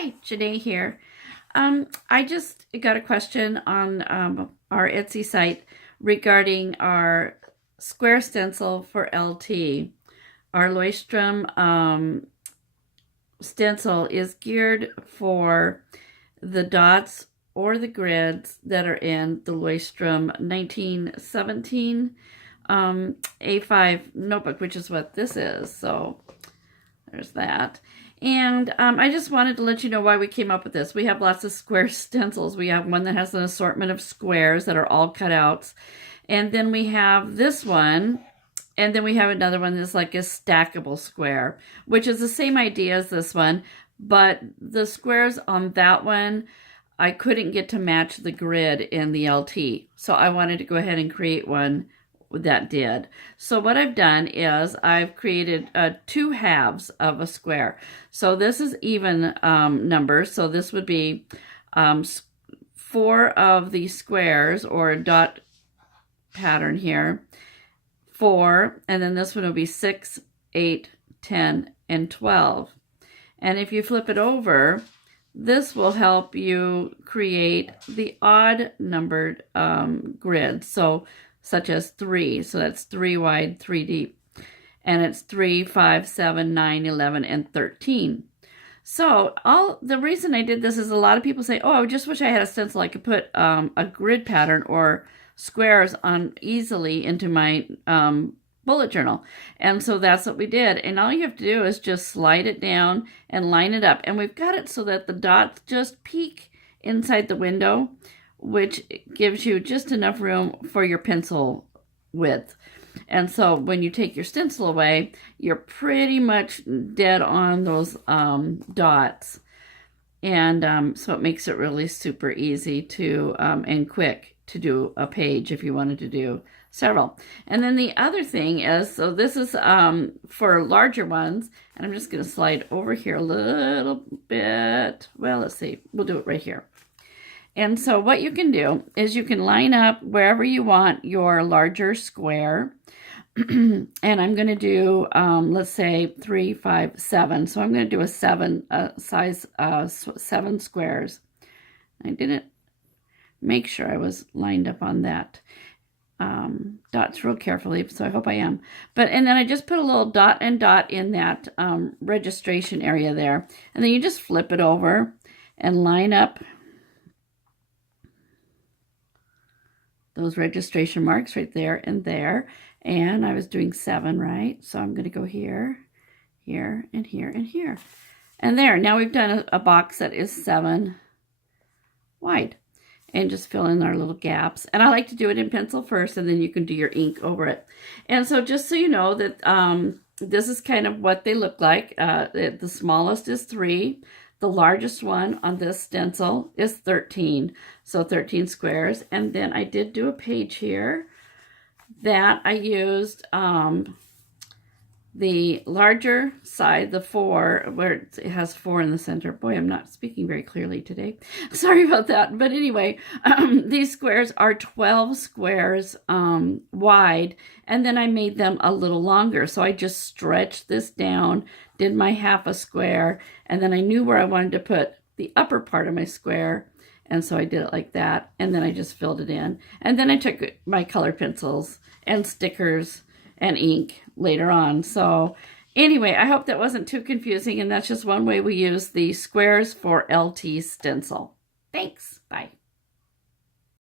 Hi, Janae here. I just got a question on our Etsy site regarding our square stencil for LT. Our Leuchtturm stencil is geared for the dots or the grids that are in the Leuchtturm 1917 A5 notebook, which is what this is. So there's that. And I just wanted to let you know why we came up with this. We have lots of square stencils. We have one that has an assortment of squares that are all cutouts. And then we have this one. And then we have another one that's like a stackable square, which is the same idea as this one. But the squares on that one, I couldn't get to match the grid in the LT. So I wanted to go ahead and create one that did. So what I've done is I've created two halves of a square. So this is even numbers. So this would be 4 of the squares or a dot pattern here. 4, and then this one will be 6, 8, 10, and 12. And if you flip it over, this will help you create the odd numbered grid. So such as 3. So that's 3 wide, 3 deep. And it's 3, 5, 7, 9, 11, and 13. So the reason I did this is a lot of people say, oh, I just wish I had a stencil I could put a grid pattern or squares on easily into my bullet journal. And so that's what we did. And all you have to do is just slide it down and line it up. And we've got it so that the dots just peek inside the window, which gives you just enough room for your pencil width. And so when you take your stencil away, you're pretty much dead on those dots. And so it makes it really super easy to and quick to do a page if you wanted to do several. And then the other thing is, so this is for larger ones, and I'm just going to slide over here a little bit. Well, let's see, we'll do it right here. And so what you can do is you can line up wherever you want your larger square. And I'm going to do, let's say 3, 5, 7. So I'm going to do a 7 size 7 squares. I didn't make sure I was lined up on that dots real carefully, so I hope I am. And then I just put a little dot and dot in that registration area there. And then you just flip it over and line up those registration marks right there and there. And I was doing 7, right? So I'm going to go here, here, and here, and here. And there. Now we've done a box that is 7 wide. And just fill in our little gaps. And I like to do it in pencil first, and then you can do your ink over it. And so just so you know that this is kind of what they look like. The smallest is 3. The largest one on this stencil is 13. So 13 squares. And then I did do a page here that I used the larger side, the 4, where it has 4 in the center. Boy, I'm not speaking very clearly today. Sorry about that. But anyway, these squares are 12 squares wide, and then I made them a little longer. So I just stretched this down, did my half a square, and then I knew where I wanted to put the upper part of my square, and so I did it like that, and then I just filled it in. And then I took my color pencils and stickers and ink later on. So anyway, I hope that wasn't too confusing, and that's just one way we use the squares for LT stencil. Thanks. Bye.